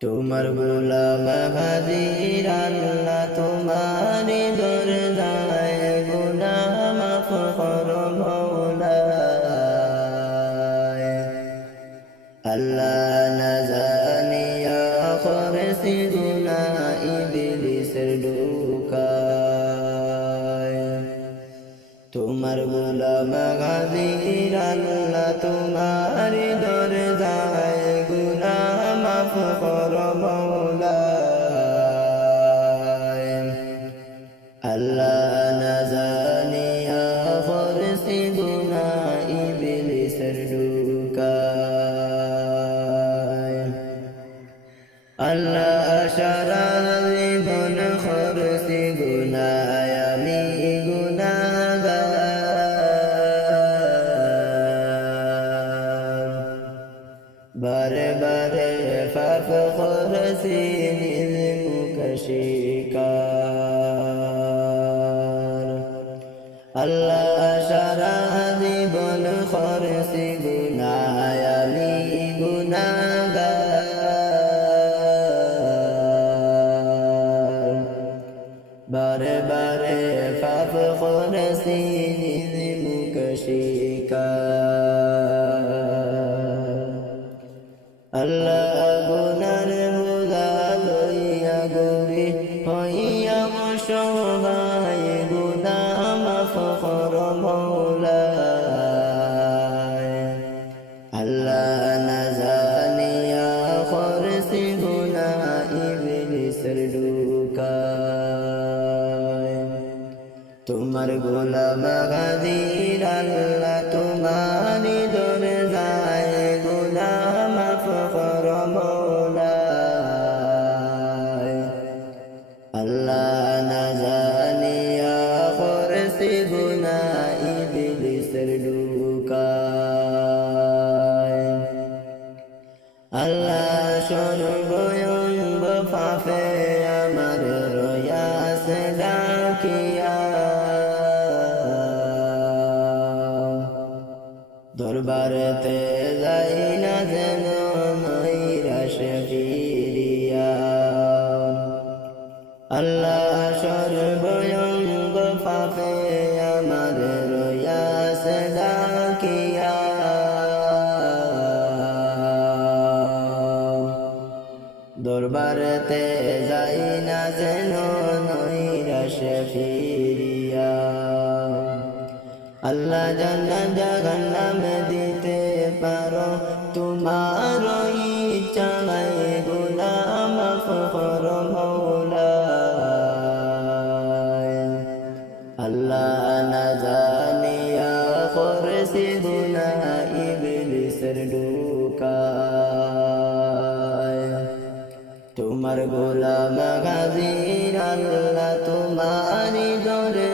তোমার গোলাম হাজির আল্লাহ তোমার দরজায় গুনাহ মাফ করো মৌলায়। আল্লাহ না জানিয়া করছি গুনাহ ইবলিসের ঢুকায়। তোমার গোলাম গাজির আল্লাহ তোমার দরজায় গুনাহ মাফ কর মৌলায় আল্লাহ না জানিয়া করছি গুনাহ ইবলিসের আল্লাহ সারা জীবন খরসি গুনায় আমি গুনাগার বারে বারে পাপ নিজ মুখ শিকার। আল্লাহ ঢুকায় তোমার গোলাম গাদির আল্লাহ তোমারি দরে যায়। গুনা মাফ কর মৌলায়। আল্লাহ না জানিয়া করছি গুনা ইবলিসের ঢুকায়। আল্লাহ জান্নাত জাহান্নাম দিতে পারো। তোমার ইচ্ছায় গুনাহ মাফ করো মৌলায়। আল্লাহ তোমার গোলাম গাজির আল্লাহ তোমারি দরে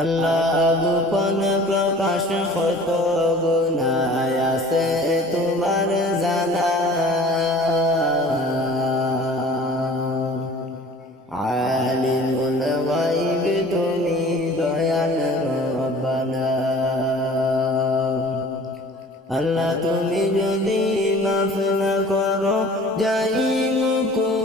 আল্লাহ গোপন প্রকাশ কত গুনায় আছে তোমার জানা। আলিমুল গাইব তুমি দয়াল রব্বানা। আল্লাহ তুমি যদি মাফ না করো, যাই মুকুতাই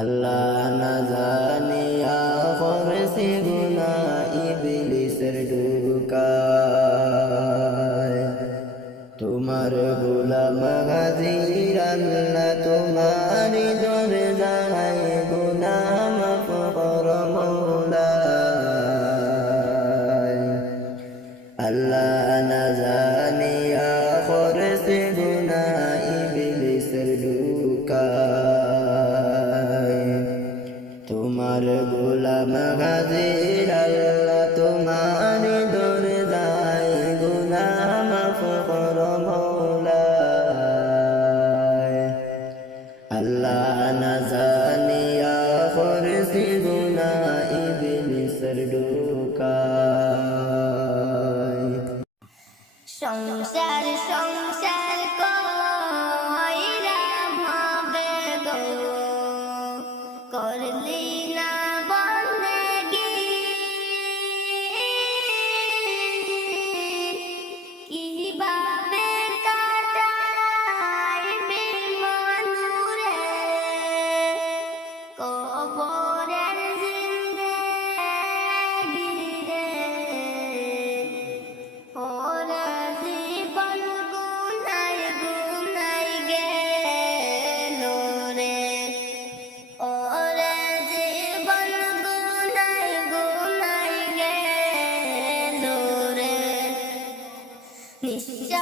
আল্লাহ না জানিয়া করছি গুনা ইবলিসের ঢুকায়। তোমার গোলাম গাজির আল্লাহ তোমারি দরে যায় গুনা মাফ গোলাম হাজির তোমার দর যায় গুনাম ফকর আল্লাহ না জানিয়া গুনা ডুকা সংসার সংসার 你 笑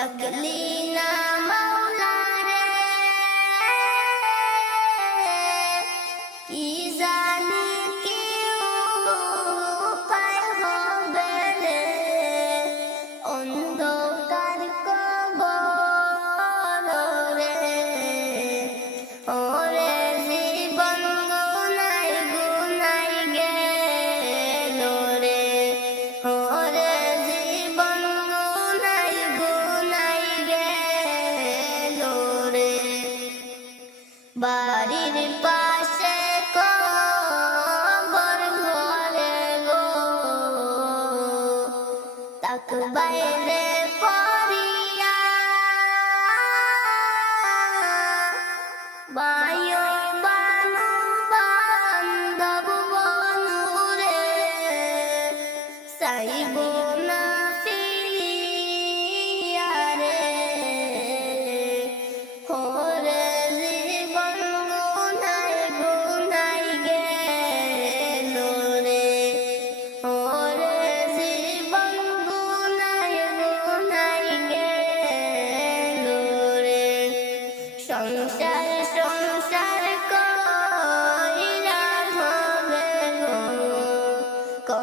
duckling. আকবরে পা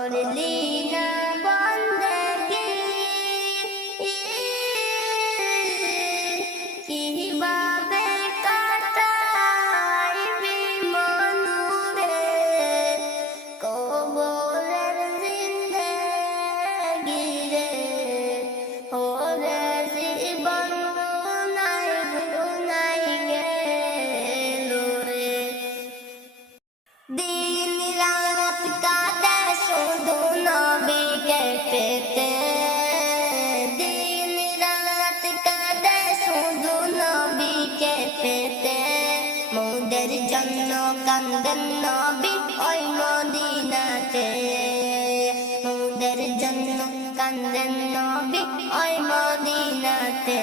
les কান্দেন নবী ওই মদিনাতে।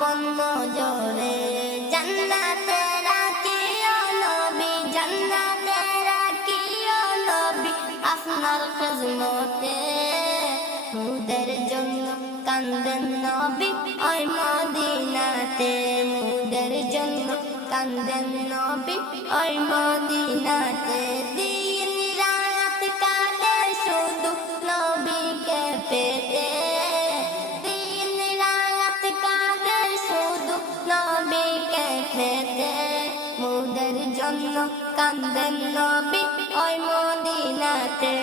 আপন নজরে জান্নাতে রাখিও নবী, জান্নাতে রাখিও নবী। আপনার খেজমতে মুদের জন্য কান্দেন নবী। ওই মদিনাতে মুদের জন্য কান্দেন নবী। ওই মদিনাতে দিন কান্দেন নবী ওই মদিনাতে